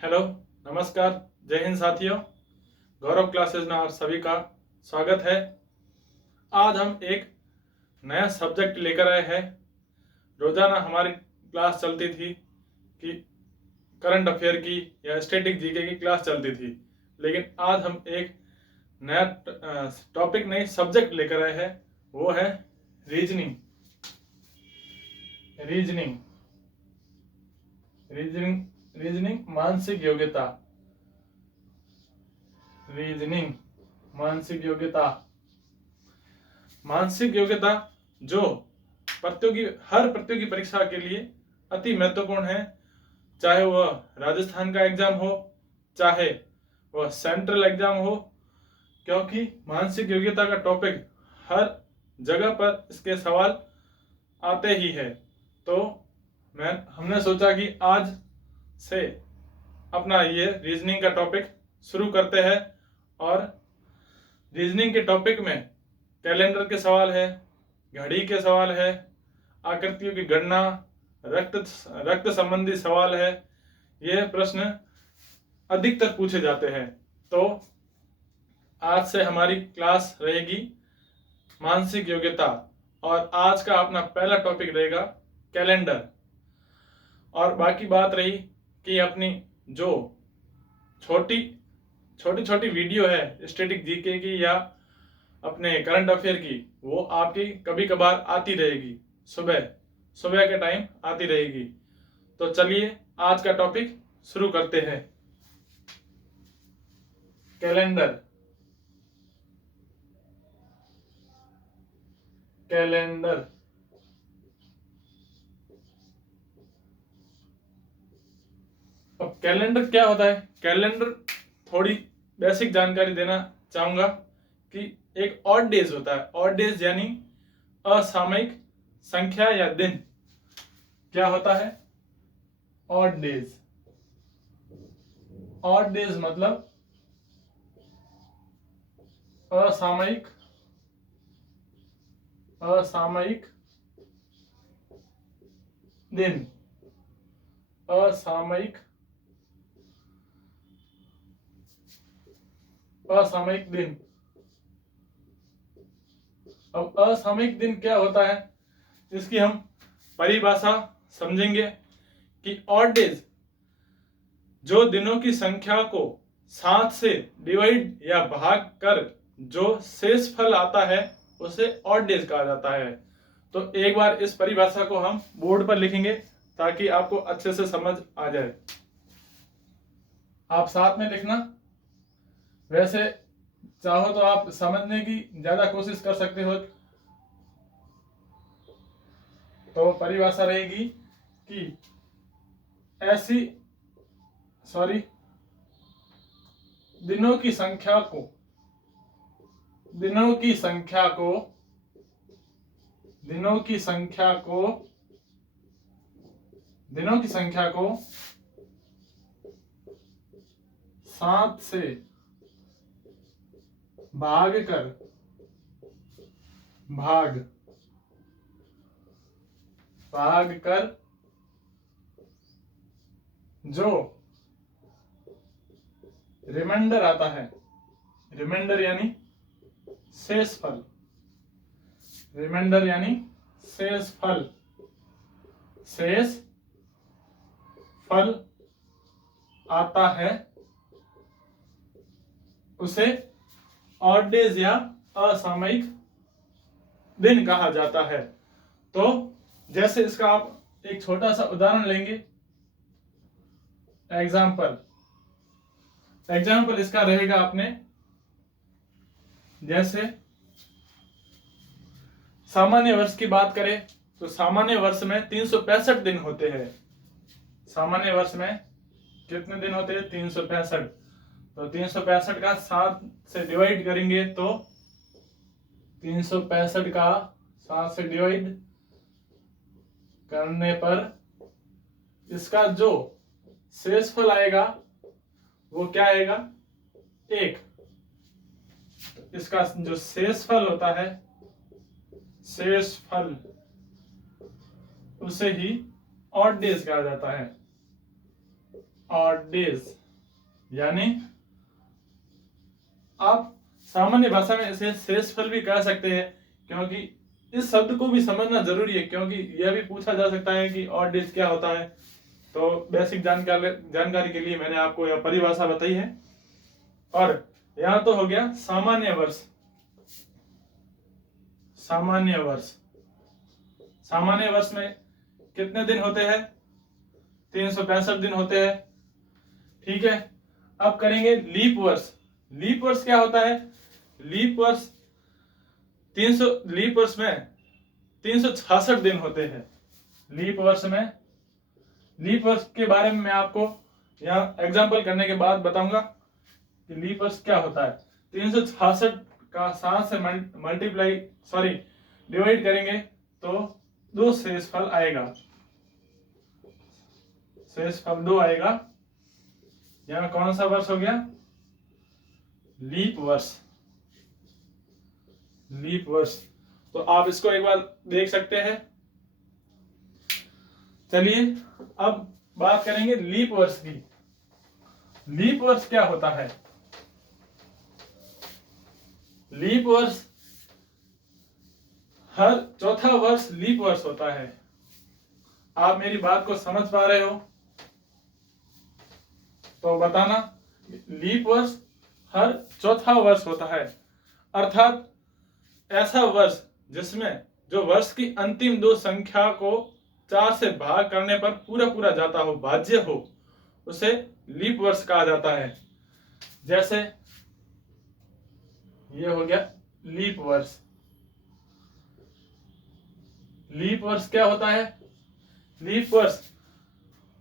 Hello, नमस्कार, जय हिंद साथियों। गौरव क्लासेस में आप सभी का स्वागत है। आज हम एक नया सब्जेक्ट लेकर आए हैं। रोजाना हमारी क्लास चलती थी कि करंट अफेयर की या स्टैटिक जीके की क्लास चलती थी, लेकिन आज हम एक नया टॉपिक नई सब्जेक्ट लेकर आए हैं। वो है रीजनिंग। रीजनिंग रीजनिंग रीजनिंग मानसिक योग्यता। रीजनिंग मानसिक योग्यता। मानसिक योग्यता जो हर प्रतियोगी परीक्षा के लिए अति महत्वपूर्ण है। चाहे वह राजस्थान का एग्जाम हो, चाहे वह सेंट्रल एग्जाम हो, क्योंकि मानसिक योग्यता का टॉपिक हर जगह पर इसके सवाल आते ही है। तो हमने सोचा कि आज से अपना ये रीजनिंग का टॉपिक शुरू करते हैं। और रीजनिंग के टॉपिक में कैलेंडर के सवाल है, घड़ी के सवाल है, आकृतियों की गणना, रक्त संबंधी सवाल है। यह प्रश्न अधिकतर पूछे जाते हैं। तो आज से हमारी क्लास रहेगी मानसिक योग्यता, और आज का अपना पहला टॉपिक रहेगा कैलेंडर। और बाकी बात रही कि अपनी जो छोटी छोटी वीडियो है स्टैटिक जीके की या अपने करंट अफेयर की, वो आपकी कभी कभार आती रहेगी, सुबह के टाइम आती रहेगी। तो चलिए आज का टॉपिक शुरू करते हैं। कैलेंडर। कैलेंडर अब कैलेंडर क्या होता है? कैलेंडर थोड़ी बेसिक जानकारी देना चाहूंगा कि एक ऑड डेज होता है। ऑड डेज यानी असामयिक संख्या या दिन। क्या होता है ऑड डेज? ऑड डेज मतलब असामयिक दिन। असामयिक दिन। अब असामयिक दिन क्या होता है, इसकी हम परिभाषा समझेंगे कि ऑड डेज जो दिनों की संख्या को 7 से डिवाइड या भाग कर जो शेष फल आता है उसे ऑड डेज कहा जाता है। तो एक बार इस परिभाषा को हम बोर्ड पर लिखेंगे ताकि आपको अच्छे से समझ आ जाए। आप साथ में लिखना। वैसे चाहो तो आप समझने की ज्यादा कोशिश कर सकते हो। तो परिभाषा रहेगी कि दिनों की संख्या को 7 से भाग कर जो रिमाइंडर आता है, रिमाइंडर यानी शेष फल, शेष फल आता है उसे ऑड डेज या असामयिक दिन कहा जाता है। तो जैसे इसका आप एक छोटा सा उदाहरण लेंगे। एग्जाम्पल इसका रहेगा आपने, जैसे सामान्य वर्ष की बात करें तो सामान्य वर्ष में 365 दिन होते हैं। सामान्य वर्ष में कितने दिन होते हैं? 365। तो 365 का 7 से डिवाइड करेंगे तो 365 का 7 से डिवाइड करने पर इसका जो शेषफल आएगा वो क्या आएगा? 1। इसका जो शेषफल होता है, शेषफल, उसे ही ऑड डेज कहा जाता है। ऑड डेज, यानी आप सामान्य भाषा में इसे शेषफल भी कह सकते हैं, क्योंकि इस शब्द को भी समझना जरूरी है, क्योंकि यह भी पूछा जा सकता है कि ऑड डेज क्या होता है। तो बेसिक जानकारी के लिए मैंने आपको यह परिभाषा बताई है। और यहां तो हो गया सामान्य वर्ष। सामान्य वर्ष, सामान्य वर्ष में कितने दिन होते हैं? 365 दिन होते हैं, ठीक है। अब करेंगे लीप वर्ष। लीप वर्ष क्या होता है? लीप वर्ष लीप वर्ष में 366 दिन होते हैं। लीप वर्ष में, लीप वर्ष के बारे में मैं आपको यहाँ एग्जाम्पल करने के बाद बताऊंगा कि लीप वर्ष क्या होता है। 366 का 7 से डिवाइड करेंगे तो 2 शेषफल आएगा। शेषफल 2 आएगा। यहाँ कौन सा वर्ष हो गया? लीप वर्ष। लीप वर्ष, तो आप इसको एक बार देख सकते हैं। चलिए अब बात करेंगे लीप वर्ष की। लीप वर्ष क्या होता है? लीप वर्ष, हर चौथा वर्ष लीप वर्ष होता है। आप मेरी बात को समझ पा रहे हो तो बताना। लीप वर्ष हर चौथा वर्ष होता है, अर्थात ऐसा वर्ष जिसमें जो वर्ष की अंतिम 2 संख्या को 4 से भाग करने पर पूरा पूरा जाता हो, भाज्य हो, उसे लीप वर्ष कहा जाता है। जैसे ये हो गया लीप वर्ष। लीप वर्ष क्या होता है? लीप वर्ष,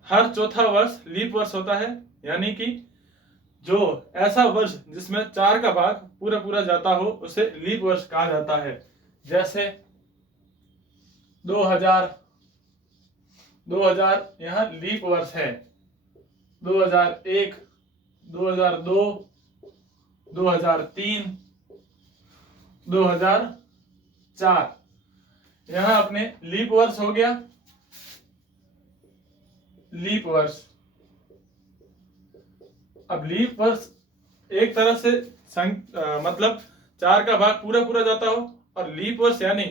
हर चौथा वर्ष लीप वर्ष होता है, यानी कि जो ऐसा वर्ष जिसमें 4 का भाग पूरा पूरा जाता हो उसे लीप वर्ष कहा जाता है। जैसे 2000 यहाँ लीप वर्ष है। 2001, 2002, 2003, 2004 यहाँ अपने लीप वर्ष हो गया। लीप वर्ष, अब लीप वर्ष एक तरह से मतलब 4 का भाग पूरा पूरा जाता हो, और लीप वर्ष यानी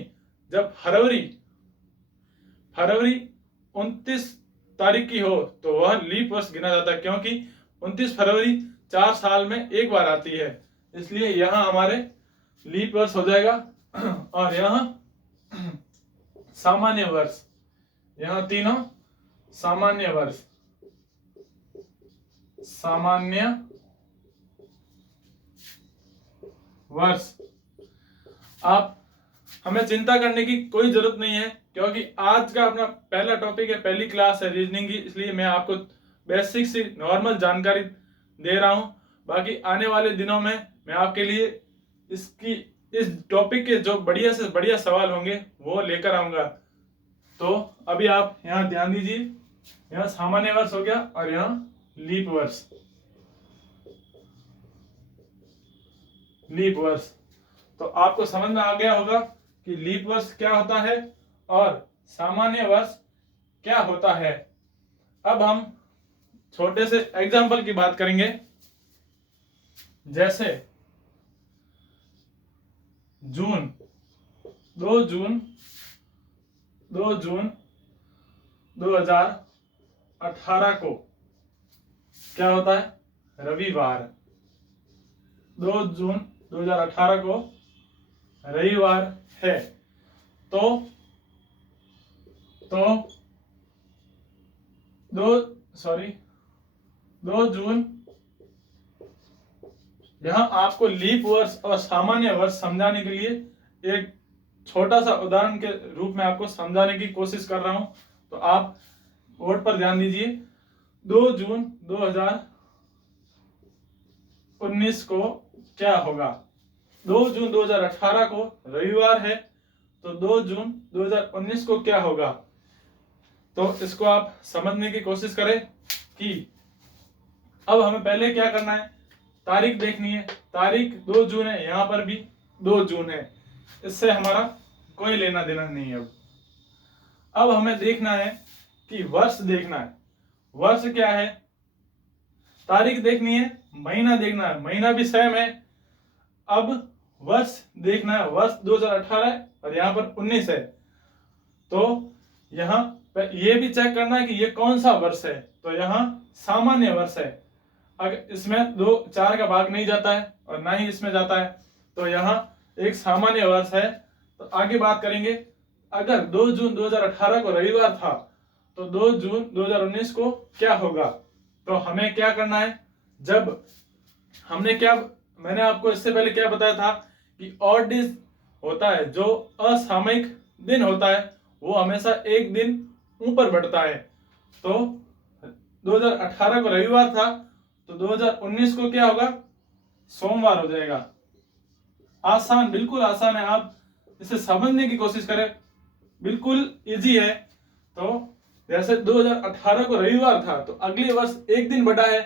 जब फरवरी 29 तारीख की हो तो वह लीप वर्ष गिना जाता है, क्योंकि 29 फरवरी 4 साल में एक बार आती है, इसलिए यहां हमारे लीप वर्ष हो जाएगा। और यहां सामान्य वर्ष, यहां तीनों सामान्य वर्ष। सामान्य वर्ष, आप हमें चिंता करने की कोई जरूरत नहीं है, क्योंकि आज का अपना पहला टॉपिक है, पहली क्लास है रीजनिंग की, इसलिए मैं आपको बेसिक सी नॉर्मल जानकारी दे रहा हूं। बाकी आने वाले दिनों में मैं आपके लिए इस टॉपिक के जो बढ़िया से बढ़िया सवाल होंगे वो लेकर आऊंगा। तो अभी आप यहाँ ध्यान दीजिए, यहाँ सामान्य वर्ष हो गया और यहाँ लीप वर्ष। लीप वर्ष, तो आपको समझ में आ गया होगा कि लीप वर्ष क्या होता है और सामान्य वर्ष क्या होता है। अब हम छोटे से एग्जाम्पल की बात करेंगे। जैसे 2 जून 2018 को क्या होता है? रविवार। 2 जून 2018 को रविवार है। तो 2 जून, यहां आपको लीप वर्ष और सामान्य वर्ष समझाने के लिए एक छोटा सा उदाहरण के रूप में आपको समझाने की कोशिश कर रहा हूं, तो आप बोर्ड पर ध्यान दीजिए। 2 जून 2019 को क्या होगा? 2 जून 2018 को रविवार है, तो 2 जून 2019 को क्या होगा? तो इसको आप समझने की कोशिश करें कि अब हमें पहले क्या करना है, तारीख देखनी है। तारीख 2 जून है, यहां पर भी 2 जून है, इससे हमारा कोई लेना देना नहीं है। अब हमें देखना है कि वर्ष देखना है। वर्ष क्या है? तारीख देखनी है, महीना देखना है, महीना भी सेम है। अब वर्ष देखना है, वर्ष 2018 है और यहाँ पर 19 है। तो यहाँ ये भी चेक करना है कि ये कौन सा वर्ष है। तो यहाँ सामान्य वर्ष है, अगर इसमें 4 का भाग नहीं जाता है और ना ही इसमें जाता है, तो यहाँ एक सामान्य वर्ष है। तो आगे बात करेंगे, अगर 2 जून 2018 को रविवार था तो 2 जून 2019 को क्या होगा। तो हमें क्या करना है, जब मैंने आपको इससे पहले क्या बताया था कि ऑड डेज होता है, जो असामयिक दिन होता है वो हमेशा एक दिन ऊपर बढ़ता है। तो 2018 को रविवार था तो 2019 को क्या होगा, सोमवार हो जाएगा। आसान, बिल्कुल आसान है, आप इसे समझने की कोशिश करें, बिल्कुल इजी है। तो जैसे 2018 को रविवार था तो अगले वर्ष एक दिन बढ़ा है,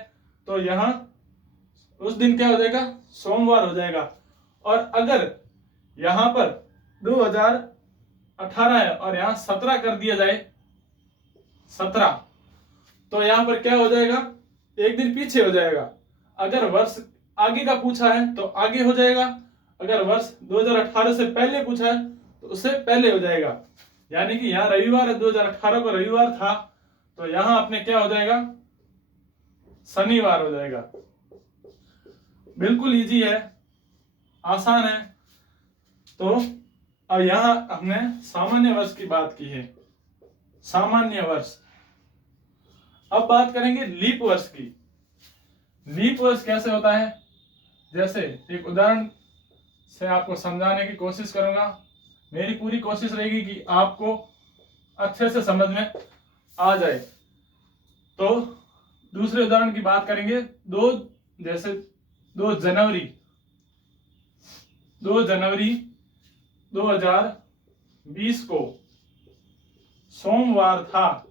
तो यहाँ उस दिन क्या हो जाएगा, सोमवार हो जाएगा। और अगर यहाँ पर 2018 है और यहाँ 17 कर दिया जाए, 17, तो यहाँ पर क्या हो जाएगा, एक दिन पीछे हो जाएगा। अगर वर्ष आगे का पूछा है तो आगे हो जाएगा, अगर वर्ष 2018 से पहले पूछा है तो उससे पहले हो जाएगा। यानी कि यहाँ रविवार है, 2018 को रविवार था तो यहाँ अपने क्या हो जाएगा, शनिवार हो जाएगा। बिल्कुल इजी है, आसान है। तो अब यहाँ हमने सामान्य वर्ष की बात की है, सामान्य वर्ष। अब बात करेंगे लीप वर्ष की। लीप वर्ष कैसे होता है, जैसे एक उदाहरण से आपको समझाने की कोशिश करूंगा। मेरी पूरी कोशिश रहेगी कि आपको अच्छे से समझ में आ जाए। तो दूसरे उदाहरण की बात करेंगे, 2 जनवरी 2020 को सोमवार था।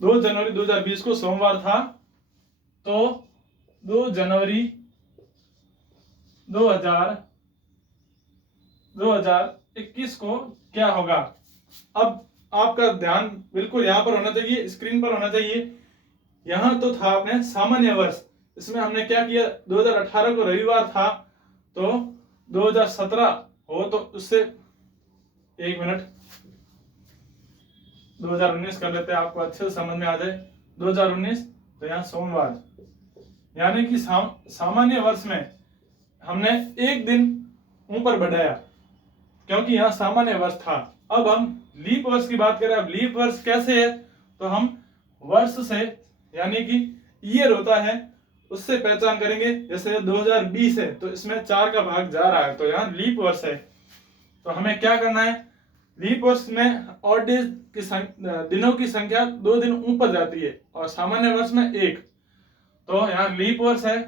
2 जनवरी 2020 को सोमवार था, तो 2 जनवरी 2021 को क्या होगा। अब आपका ध्यान बिल्कुल यहाँ पर होना चाहिए, स्क्रीन पर होना चाहिए। यहाँ तो था आपने सामान्य वर्ष, इसमें हमने क्या किया, 2018 को रविवार था तो 2017 हो तो उससे 1 मिनट 2019 कर लेते हैं, आपको अच्छे से समझ में आ जाए। 2019 तो यहाँ सोमवार, यानी कि सामान्य वर्ष में हमने एक दिन ऊपर बढ़ाया क्योंकि यहाँ सामान्य वर्ष था। अब हम लीप वर्ष की बात करें। अब लीप वर्ष कैसे है, तो हम वर्ष से, यानी कि ईयर होता है, उससे पहचान करेंगे। जैसे 2020 है तो इसमें 4 का भाग जा रहा है तो यहाँ लीप वर्ष है। तो हमें क्या करना है, लीप वर्ष में ऑड डेज की दिनों की संख्या 2 दिन ऊपर जाती है और सामान्य वर्ष में 1। तो यहाँ लीप वर्ष है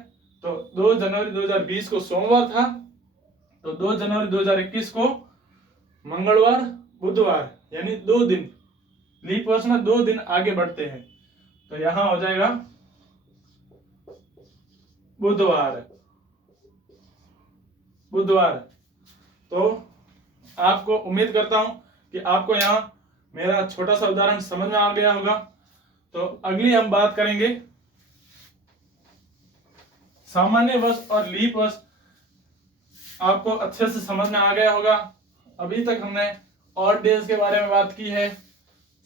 तो 2 जनवरी 2020 को सोमवार था, तो 2 जनवरी 2021 को मंगलवार बुधवार, यानी 2 दिन, लीप वर्ष में 2 दिन आगे बढ़ते हैं। तो यहां हो जाएगा बुधवार। तो आपको उम्मीद करता हूं कि आपको यहाँ मेरा छोटा सा उदाहरण समझ में आ गया होगा। तो अगली हम बात करेंगे सामान्य वर्ष और लीप वर्ष। आपको अच्छे से समझ में आ गया होगा। अभी तक हमने ऑड डेज के बारे में बात की है,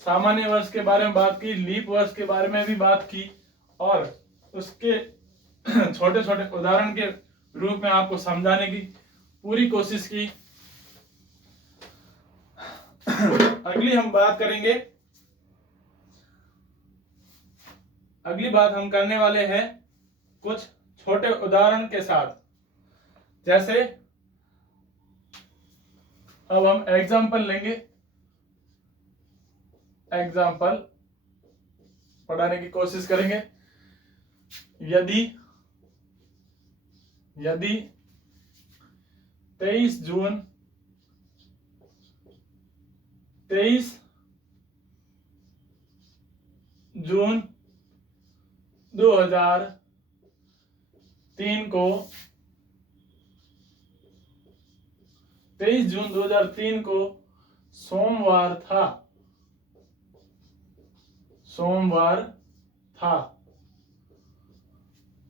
सामान्य वर्ष के बारे में बात की, लीप वर्ष के बारे में भी बात की और उसके छोटे छोटे उदाहरण के रूप में आपको समझाने की पूरी कोशिश की। अगली बात हम करने वाले हैं कुछ छोटे उदाहरण के साथ। जैसे अब हम एग्जाम्पल लेंगे, एग्जाम्पल पढ़ाने की कोशिश करेंगे। यदि 23 जून 2003 को 23 जून 2003 को सोमवार था, सोमवार था।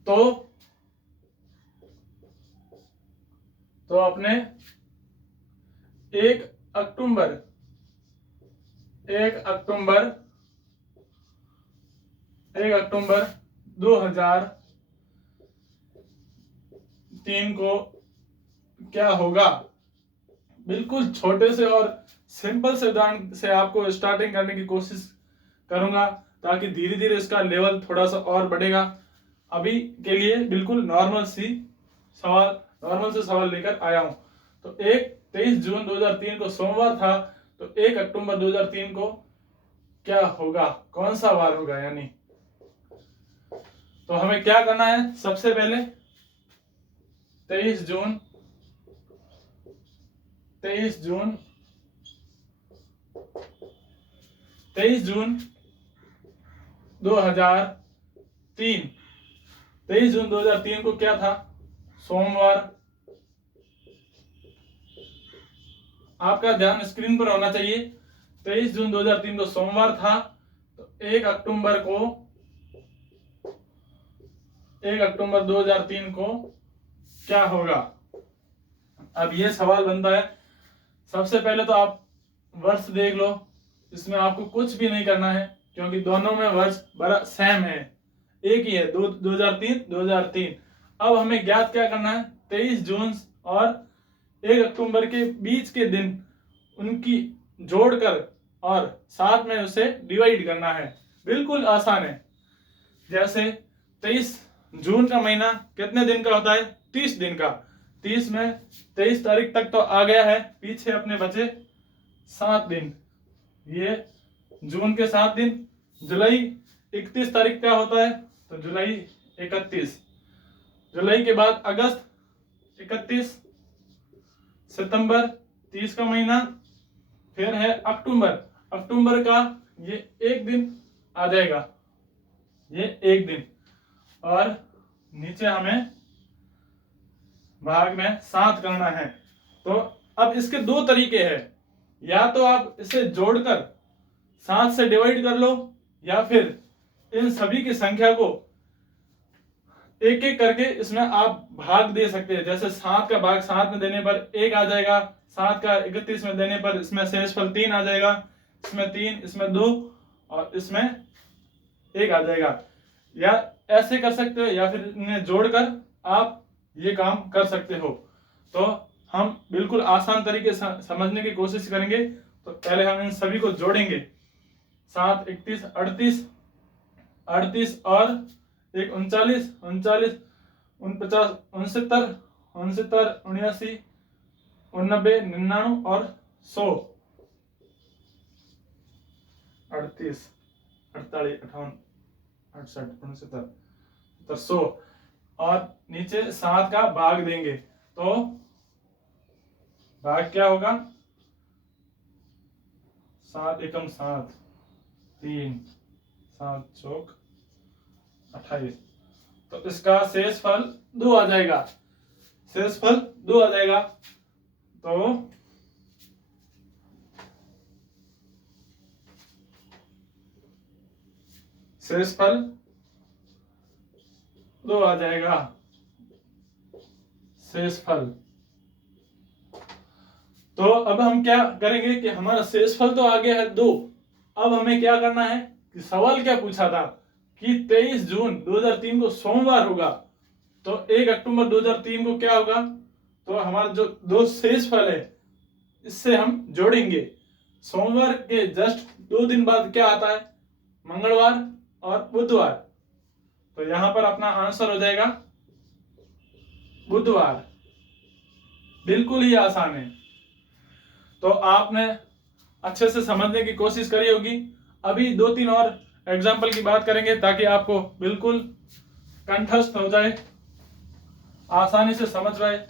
तो अपने 1 अक्टूबर 2003 को क्या होगा। बिल्कुल छोटे से और सिंपल से उदाहरण से आपको स्टार्टिंग करने की कोशिश करूंगा, ताकि धीरे धीरे इसका लेवल थोड़ा सा और बढ़ेगा। अभी के लिए बिल्कुल नॉर्मल से सवाल लेकर आया हूं। तो 23 जून 2003 को सोमवार था, तो 1 अक्टूबर 2003 को क्या होगा, कौन सा वार होगा। यानी तो हमें क्या करना है, सबसे पहले 23 जून 2003 को क्या था, सोमवार। आपका ध्यान स्क्रीन पर होना चाहिए। 23 जून 2003 को सोमवार था, तो 1 अक्टूबर 2003 को क्या होगा। अब ये सवाल बनता है, सबसे पहले तो आप वर्ष देख लो। इसमें आपको कुछ भी नहीं करना है, क्योंकि दोनों में वर्ष बड़ा सेम है, एक ही है, 2003। अब हमें ज्ञात क्या करना है, 23 जून और 1 अक्टूबर के बीच के दिन उनकी जोड़कर और साथ में उसे डिवाइड करना है। बिल्कुल आसान है। जैसे 23 जून का महीना कितने दिन का होता है, 30 दिन का। 30 में 23 तारीख तक तो आ गया है, पीछे अपने बचे 7 दिन। ये जून के 7 दिन। जुलाई 31 तारीख का होता है, तो जुलाई 31। जुलाई के बाद अगस्त 31, सितंबर 30 का महीना, फिर है अक्टूबर का ये 1 दिन आ जाएगा, ये 1 दिन। और नीचे हमें भाग में 7 करना है। तो अब इसके 2 तरीके हैं, या तो आप इसे जोड़कर 7 से डिवाइड कर लो, या फिर इन सभी की संख्या को एक एक करके इसमें आप भाग दे सकते हैं। जैसे 7 का भाग 7 में देने पर 1 आ जाएगा, 7 का 31 में देने पर इसमें शेषफल 3 आ जाएगा, इसमें 3, इसमें 2 और इसमें 1 आ जाएगा। या ऐसे कर सकते हो, या फिर इन्हें जोड़कर आप ये काम कर सकते हो। तो हम बिल्कुल आसान तरीके से समझने की कोशिश करेंगे। तो पहले हम इन सभी को जोड़ेंगे। 7, 31, 38 और 1, 39, 49, 49, 69, 69, 79, 89, 99 और 100। 38, 48, 58, 68, 69, 100 और नीचे 7 का भाग देंगे। तो भाग क्या होगा, 7 एकम 7, 3, 7 चौक 28। तो इसका शेषफल 2 आ जाएगा, शेषफल 2 आ जाएगा। तो शेषफल 2 आ जाएगा, शेषफल। तो अब हम क्या करेंगे कि हमारा शेषफल तो आ गया है 2। अब हमें क्या करना है कि सवाल क्या पूछा था कि 23 जून 2003 को सोमवार होगा, तो 1 अक्टूबर 2003 को क्या होगा। तो हमारा जो 2 शेषफल है इससे हम जोड़ेंगे। सोमवार के जस्ट 2 दिन बाद क्या आता है, मंगलवार और बुधवार। तो यहां पर अपना आंसर हो जाएगा बुधवार। बिल्कुल ही आसान है। तो आपने अच्छे से समझने की कोशिश करी होगी। अभी 2-3 और एग्जाम्पल की बात करेंगे, ताकि आपको बिल्कुल कंठस्थ हो जाए, आसानी से समझ पाए।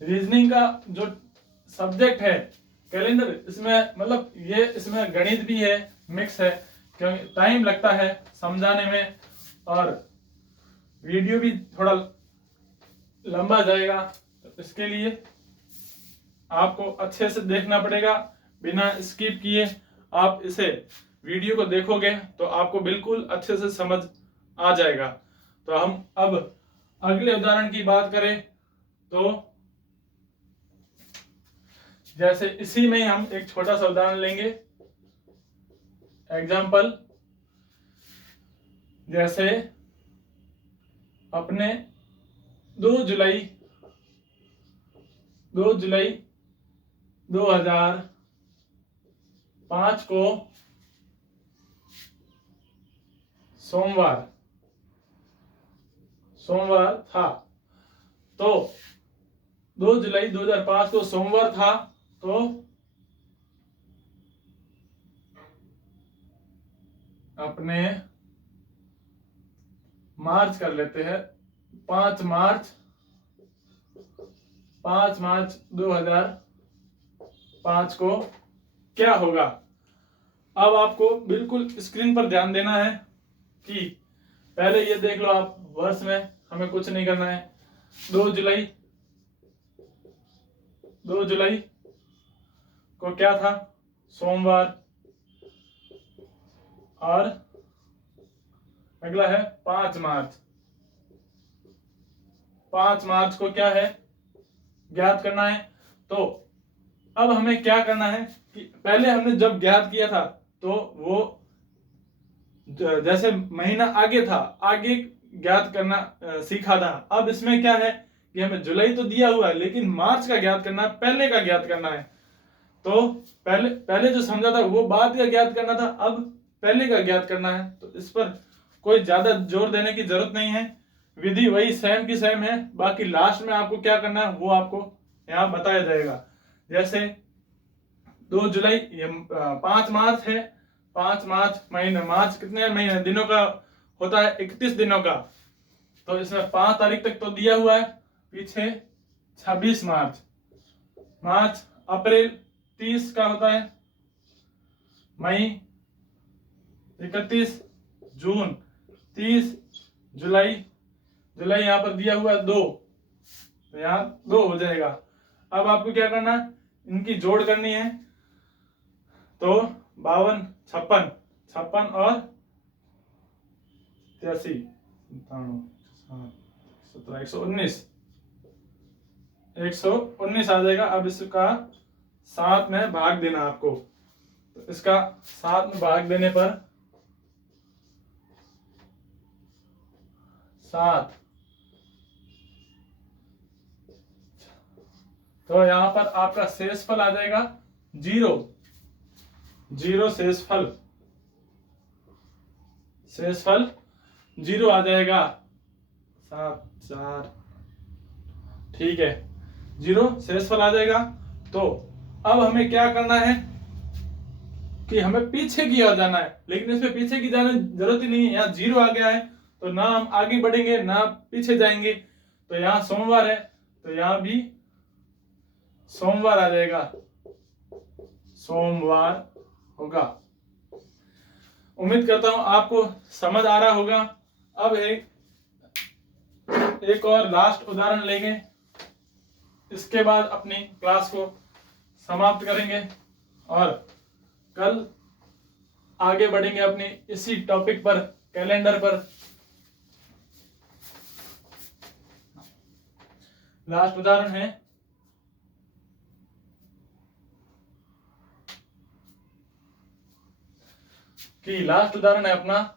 रीजनिंग का जो सब्जेक्ट है कैलेंडर, इसमें मतलब ये इसमें गणित भी है, मिक्स है, क्योंकि टाइम लगता है समझाने में और वीडियो भी थोड़ा लंबा जाएगा। तो इसके लिए आपको अच्छे से देखना पड़ेगा बिना स्किप किए। आप इसे वीडियो को देखोगे तो आपको बिल्कुल अच्छे से समझ आ जाएगा। तो हम अब अगले उदाहरण की बात करें तो जैसे इसी में हम एक छोटा सा उदाहरण लेंगे। एग्जाम्पल, जैसे अपने 2 जुलाई 2005 को सोमवार था। तो 2 जुलाई 2005 को सोमवार था, तो अपने मार्च कर लेते हैं, 5 मार्च 2005 को क्या होगा। अब आपको बिल्कुल स्क्रीन पर ध्यान देना है कि पहले ये देख लो आप, वर्ष में हमें कुछ नहीं करना है। 2 जुलाई को क्या था, सोमवार। और अगला है 5 मार्च को क्या है, ज्ञात करना है। तो अब हमें क्या करना है कि पहले हमने जब ज्ञात किया था तो वो जैसे महीना आगे था, आगे ज्ञात करना सीखा था। अब इसमें क्या है कि हमें जुलाई तो दिया हुआ है लेकिन मार्च का ज्ञात करना है, पहले का ज्ञात करना है। तो पहले जो समझा था वो बाद का ज्ञात करना था, अब पहले का ज्ञात करना है। तो इस पर कोई ज्यादा जोर देने की जरूरत नहीं है, विधि वही सेम की सेम है। बाकी लास्ट में आपको क्या करना है वो आपको यहाँ बताया जाएगा। जैसे 2 जुलाई 5 मार्च है, 5 मार्च महीने, मार्च कितने महीने दिनों का होता है, 31 दिनों का। तो इसमें 5 तारीख तक तो दिया हुआ है, पीछे 26 मार्च, अप्रैल 30 का होता है, मई 31, जून 30, जुलाई यहाँ पर दिया हुआ है 2, तो यहाँ 2 हो जाएगा। अब आपको क्या करना है, इनकी जोड़ करनी है। तो 52, 56 और 83, 119 आ जाएगा। अब इसका 7 में भाग देना आपको। तो इसका 7 में भाग देने पर 7, तो यहां पर आपका शेषफल आ जाएगा 0 शेषफल 0 आ जाएगा। 7, 4, ठीक है, 0 शेषफल आ जाएगा। तो अब हमें क्या करना है कि हमें पीछे की ओर जाना है, लेकिन इसमें पीछे की जाने जरूरत ही नहीं है। यहाँ 0 आ गया है तो ना हम आगे बढ़ेंगे ना पीछे जाएंगे। तो यहाँ सोमवार है तो यहाँ भी सोमवार आ जाएगा, सोमवार होगा। उम्मीद करता हूं आपको समझ आ रहा होगा। अब एक और लास्ट उदाहरण लेंगे, इसके बाद अपनी क्लास को समाप्त करेंगे और कल आगे बढ़ेंगे अपनी इसी टॉपिक पर, कैलेंडर पर। लास्ट उदाहरण है कि लास्ट उदाहरण है अपना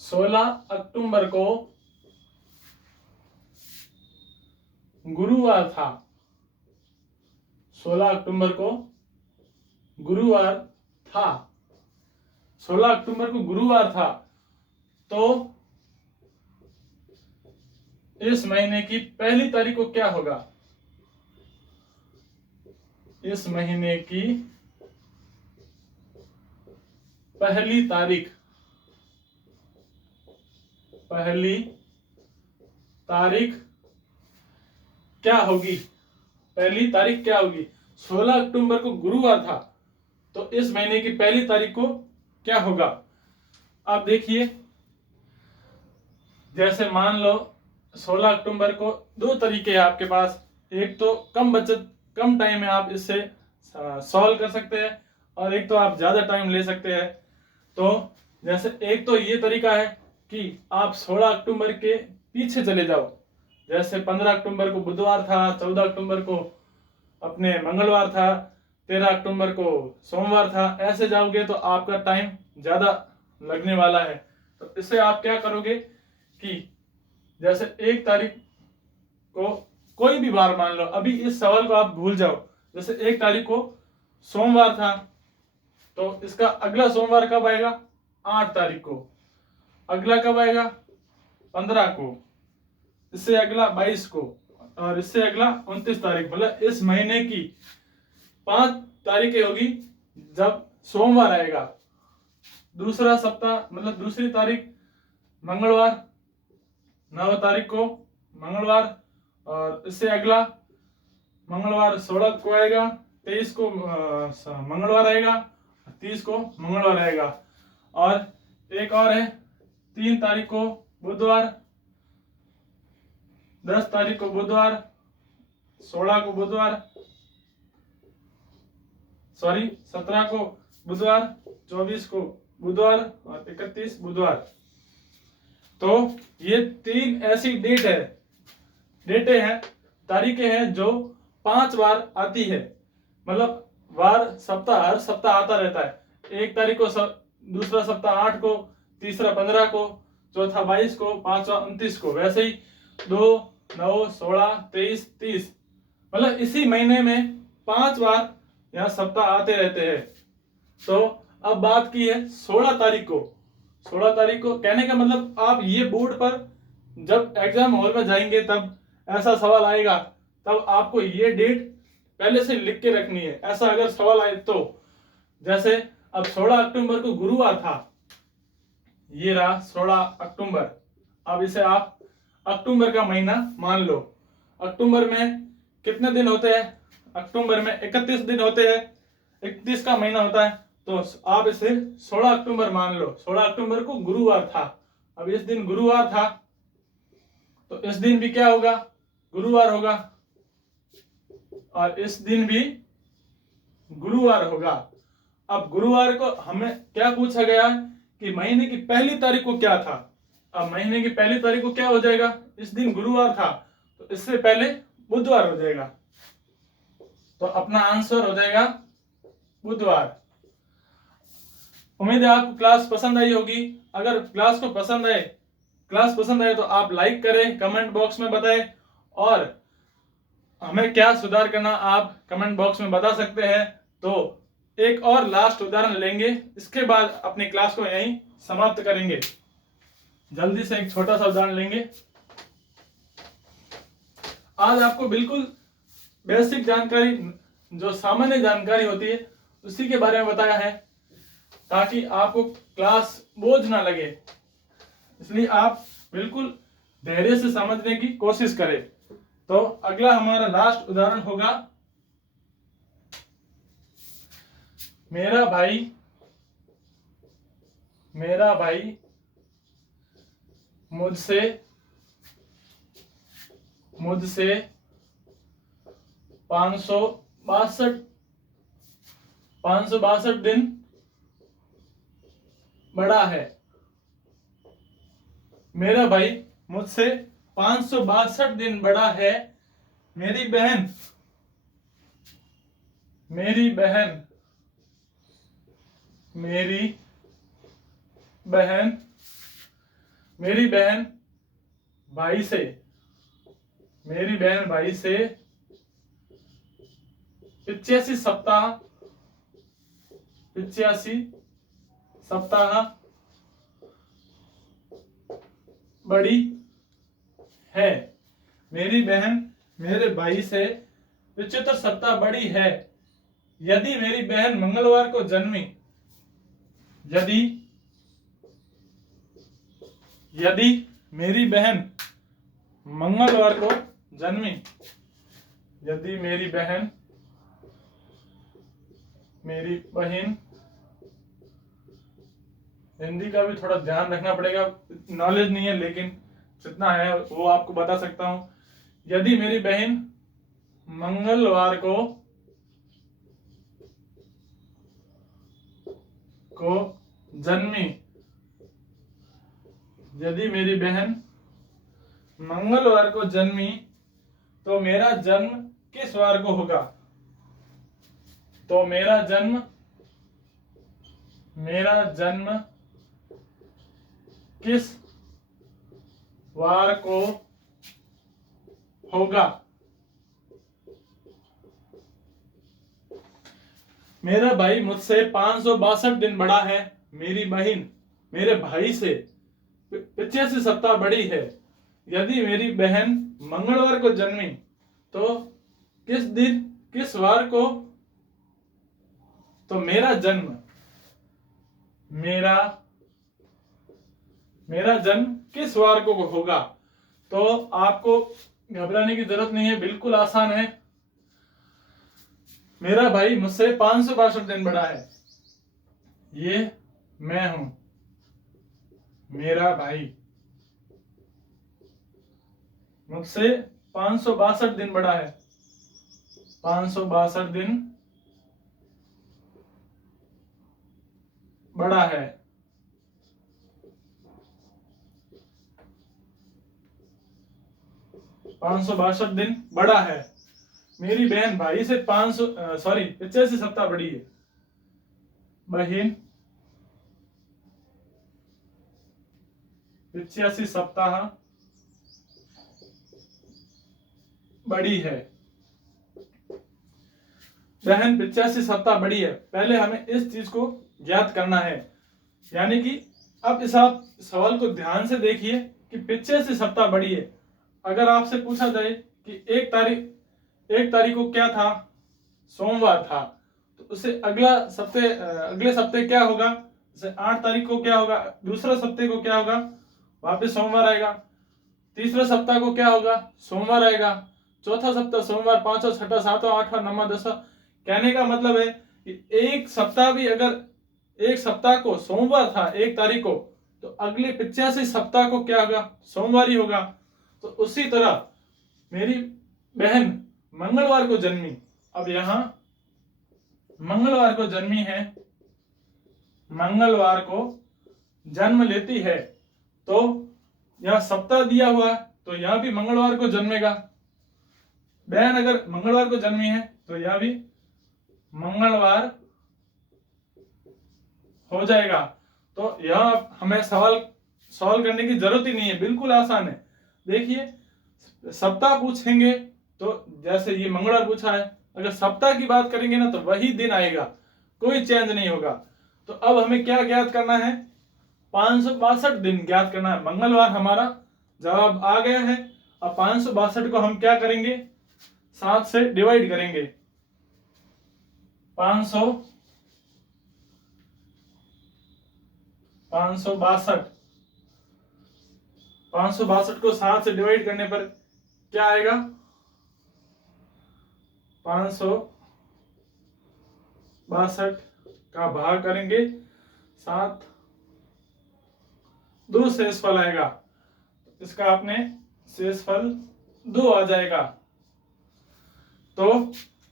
16 अक्टूबर को गुरुवार था। 16 अक्टूबर को गुरुवार था, 16 अक्टूबर को गुरुवार था। तो इस महीने की पहली तारीख को क्या होगा, इस महीने की पहली तारीख क्या होगी, पहली तारीख क्या होगी। 16 अक्टूबर को गुरुवार था तो इस महीने की पहली तारीख को क्या होगा। अब देखिए, जैसे मान लो 16 अक्टूबर को 2 तरीके हैं आपके पास। एक तो कम टाइम में आप इससे सॉल्व कर सकते हैं और एक तो आप ज्यादा टाइम ले सकते हैं। तो जैसे एक तो ये तरीका है कि आप 16 अक्टूबर के पीछे चले जाओ। जैसे 15 अक्टूबर को बुधवार था, 14 अक्टूबर को अपने मंगलवार था, 13 अक्टूबर को सोमवार था, ऐसे जाओगे तो आपका टाइम ज्यादा लगने वाला है। तो इससे आप क्या करोगे कि जैसे 1 तारीख को कोई भी बार मान लो, अभी इस सवाल को आप भूल जाओ। जैसे 1 तारीख को सोमवार था तो इसका अगला सोमवार कब आएगा? 8 तारीख को। अगला कब आएगा? 15 को। इससे अगला 22 को और इससे अगला 29 तारीख। मतलब इस महीने की 5 तारीखें होगी जब सोमवार आएगा। दूसरा सप्ताह मतलब दूसरी तारीख मंगलवार, 9 तारीख को मंगलवार, और इससे अगला मंगलवार 16 को आएगा, 23 को मंगलवार आएगा, 30 को मंगलवार आएगा। और एक और है 3 तारीख को बुधवार, 10 तारीख को बुधवार, 16 को बुधवार, 17 को बुधवार, 24 को बुधवार और 31 बुधवार। तो ये 3 ऐसी डेटें हैं, तारीखें हैं जो 5 बार आती है। मतलब वार सप्ताह, हर सप्ताह आता रहता है। 1 तारीख को दूसरा सप्ताह 8 को, तीसरा 15 को, चौथा 22 को, पांचवा 29 को। वैसे ही 2, 9, 16, 23, 30, मतलब इसी महीने में 5 बार यहाँ सप्ताह आते रहते हैं। तो अब बात की है 16 तारीख को। 16 तारीख को कहने का मतलब आप ये बोर्ड पर जब एग्जाम हॉल में जाएंगे तब ऐसा सवाल आएगा, तब आपको ये डेट पहले से लिख के रखनी है। ऐसा अगर सवाल आए तो जैसे अब 16 अक्टूबर को गुरुवार था, ये रहा 16 अक्टूबर। अब इसे आप अक्टूबर का महीना मान लो। अक्टूबर में कितने दिन होते हैं? अक्टूबर में 31 दिन होते हैं, 31 का महीना होता है। तो आप इसे 16 अक्टूबर मान लो। 16 अक्टूबर को गुरुवार था। अब इस दिन गुरुवार था तो इस दिन भी क्या होगा? गुरुवार होगा, और इस दिन भी गुरुवार होगा। अब गुरुवार को हमें क्या पूछा गया कि महीने की पहली तारीख को क्या था। अब महीने की पहली तारीख को क्या हो जाएगा? इस दिन गुरुवार था तो इससे पहले बुधवार हो जाएगा, तो अपना आंसर हो जाएगा बुधवार। उम्मीद है आपको क्लास पसंद आई होगी। अगर क्लास पसंद आए तो आप लाइक करें, कमेंट बॉक्स में बताएं, और हमें क्या सुधार करना आप कमेंट बॉक्स में बता सकते हैं। तो एक और लास्ट उदाहरण लेंगे, इसके बाद अपनी क्लास को यहीं समाप्त करेंगे। जल्दी से एक छोटा सा उदाहरण लेंगे। आज आपको बिल्कुल बेसिक जानकारी, जो सामान्य जानकारी होती है, उसी के बारे में बताया है ताकि आपको क्लास बोझ ना लगे। इसलिए आप बिल्कुल धैर्य से समझने की कोशिश करें। तो अगला हमारा लास्ट उदाहरण होगा, मेरा भाई मुझसे 562 दिन बड़ा है। मेरा भाई मुझसे 562 दिन बड़ा है। मेरी बहन भाई से 85 सप्ताह बड़ी है। मेरी बहन मेरे भाई से 75 सप्ताह बड़ी है। यदि मेरी बहन मंगलवार को जन्मी, यदि मेरी बहन मंगलवार को जन्मी, यदि मेरी बहन हिंदी का भी थोड़ा ध्यान रखना पड़ेगा, नॉलेज नहीं है, लेकिन जितना है वो आपको बता सकता हूं। यदि मेरी बहन मंगलवार को को जन्मी। यदि मेरी बहन मंगलवार को जन्मी तो मेरा जन्म किस वार को होगा? तो मेरा जन्म किस वार को होगा? मेरा भाई मुझसे 562 दिन बड़ा है। मेरी बहन मेरे भाई से 85 सप्ताह बड़ी है। यदि मेरी बहन मंगलवार को जन्मी तो किस दिन किस वार को? तो मेरा जन्म किस वार को होगा? तो आपको घबराने की जरूरत नहीं है, बिल्कुल आसान है। मेरा भाई मुझसे 562 दिन बड़ा है। ये मैं हूं। मेरा भाई मुझसे 562 दिन बड़ा है। 562 दिन बड़ा है। दिन बड़ा है। मेरी बहन भाई से 85 सप्ताह बड़ी है। बहन 85 सप्ताह बड़ी है। बहन 85 सप्ताह बड़ी है। पहले हमें इस चीज को ज्ञात करना है। यानी कि अब इस आप सवाल को ध्यान से देखिए कि 85 सप्ताह बड़ी है। अगर आपसे पूछा जाए कि एक तारीख को क्या था? सोमवार था। तो उससे अगले सप्ते क्या होगा? जैसे 8 तारीख को क्या होगा? दूसरा सप्ते को क्या होगा? वापस सोमवार आएगा। तीसरा सप्ताह को क्या होगा? सोमवार आएगा। चौथा सप्ताह सोमवार, पांचवा, छठा, सातवां, आठवां, नौवां, 10वां। कहने का मतलब है कि एक सप्ताह भी अगर एक सप्ताह को सोमवार था 1 तारीख को, तो अगले 85 सप्ताह को क्या होगा? सोमवार ही होगा। तो उसी तरह मेरी बहन मंगलवार को जन्मी। अब यहां मंगलवार को जन्मी है, मंगलवार को जन्म लेती है, तो यहां सप्ताह दिया हुआ है, तो यहां भी मंगलवार को जन्मेगा। बहन अगर मंगलवार को जन्मी है तो यहां भी मंगलवार हो जाएगा। तो यहां हमें सवाल सॉल्व करने की जरूरत ही नहीं है, बिल्कुल आसान है। देखिए, सप्ताह पूछेंगे तो जैसे ये मंगलवार पूछा है, अगर सप्ताह की बात करेंगे ना तो वही दिन आएगा, कोई चेंज नहीं होगा। तो अब हमें क्या ज्ञात करना है? 562 दिन ज्ञात करना है। मंगलवार हमारा जवाब आ गया है। अब 562 को हम क्या करेंगे? 7 से डिवाइड करेंगे। 562 को 7 से डिवाइड करने पर क्या आएगा? 562 का भाग करेंगे 7, 2 शेषफल आएगा। इसका आपने शेषफल 2 आ जाएगा। तो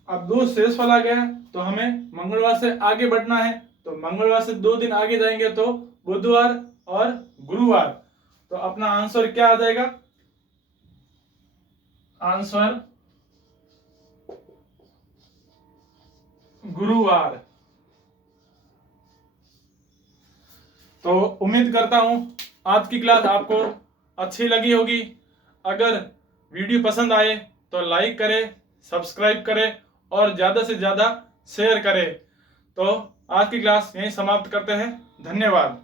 अब 2 शेषफल आ गया, तो हमें मंगलवार से आगे बढ़ना है। तो मंगलवार से 2 दिन आगे जाएंगे तो बुधवार और गुरुवार। तो अपना आंसर क्या आ जाएगा? आंसर गुरुवार। तो उम्मीद करता हूं आज की क्लास आपको अच्छी लगी होगी। अगर वीडियो पसंद आए तो लाइक करें, सब्सक्राइब करें और ज्यादा से ज्यादा शेयर करें। तो आज की क्लास यहीं समाप्त करते हैं। धन्यवाद।